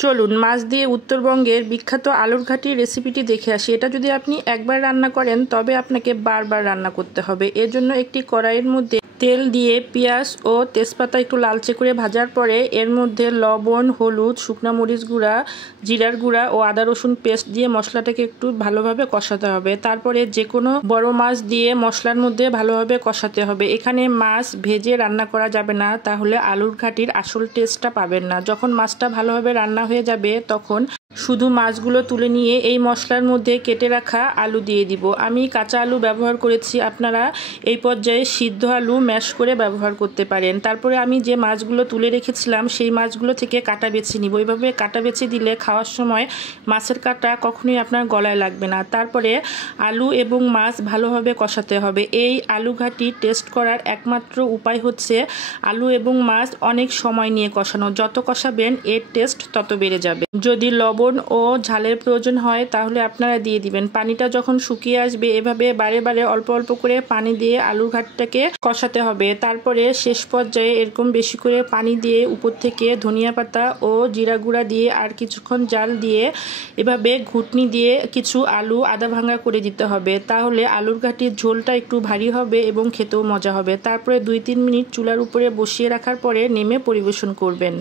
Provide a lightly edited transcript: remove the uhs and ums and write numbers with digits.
চলুন মাছ দিয়ে উত্তরবঙ্গের বিখ্যাত আলুর ঘাটি রেসিপিটি দেখে আসি। এটা যদি আপনি একবার রান্না করেন তবে আপনাকে বারবার রান্না করতে হবে। এর জন্য একটি কড়াইয়ের মধ্যে তেল দিয়ে পেঁয়াজ ও তেজপাতা একটু লালচে করে ভাজার পরে এর মধ্যে লবণ, হলুদ, শুকনা মরিচ গুঁড়া, জিরার গুঁড়া ও আদা রসুন পেস্ট দিয়ে মশলাটাকে একটু ভালোভাবে কষাতে হবে। তারপরে যে কোনো বড় মাছ দিয়ে মশলার মধ্যে ভালোভাবে কষাতে হবে। এখানে মাছ ভেজে রান্না করা যাবে না, তাহলে আলুর ঘাটির আসল টেস্টটা পাবেন না। যখন মাছটা ভালোভাবে রান্না হয়ে যাবে তখন শুধু মাছগুলো তুলে নিয়ে এই মশলার মধ্যে কেটে রাখা আলু দিয়ে দিব। আমি কাঁচা আলু ব্যবহার করেছি, আপনারা এই পর্যায়ে সিদ্ধ আলু ম্যাশ করে ব্যবহার করতে পারেন। তারপরে আমি যে মাছগুলো তুলে রেখেছিলাম সেই মাছগুলো থেকে কাঁটা বেছে নিব। এইভাবে কাঁটা বেছে দিলে খাওয়ার সময় মাছের কাঁটা কখনোই আপনার গলায় লাগবে না। তারপরে আলু এবং মাছ ভালোভাবে কষাতে হবে। এই আলু ঘাটি টেস্ট করার একমাত্র উপায় হচ্ছে আলু এবং মাছ অনেক সময় নিয়ে কষানো। যত কষাবেন এর টেস্ট তত বেড়ে যাবে। যদি লবণ ও ঝালের প্রয়োজন হয় তাহলে আপনারা দিয়ে দিবেন। পানিটা যখন শুকিয়ে আসবে এভাবে বারে বারে অল্প অল্প করে পানি দিয়ে আলুর ঘাটটাকে কষাতে হবে। তারপরে শেষ পর্যায়ে এরকম বেশি করে পানি দিয়ে উপর থেকে ধনিয়া পাতা ও জিরা গুঁড়া দিয়ে আর কিছুক্ষণ জাল দিয়ে এভাবে ঘুটনি দিয়ে কিছু আলু আধা ভাঙা করে দিতে হবে। তাহলে আলুর ঘাটির ঝোলটা একটু ভারী হবে এবং খেতেও মজা হবে। তারপরে 2-3 মিনিট চুলার উপরে বসিয়ে রাখার পরে নেমে পরিবেশন করবেন।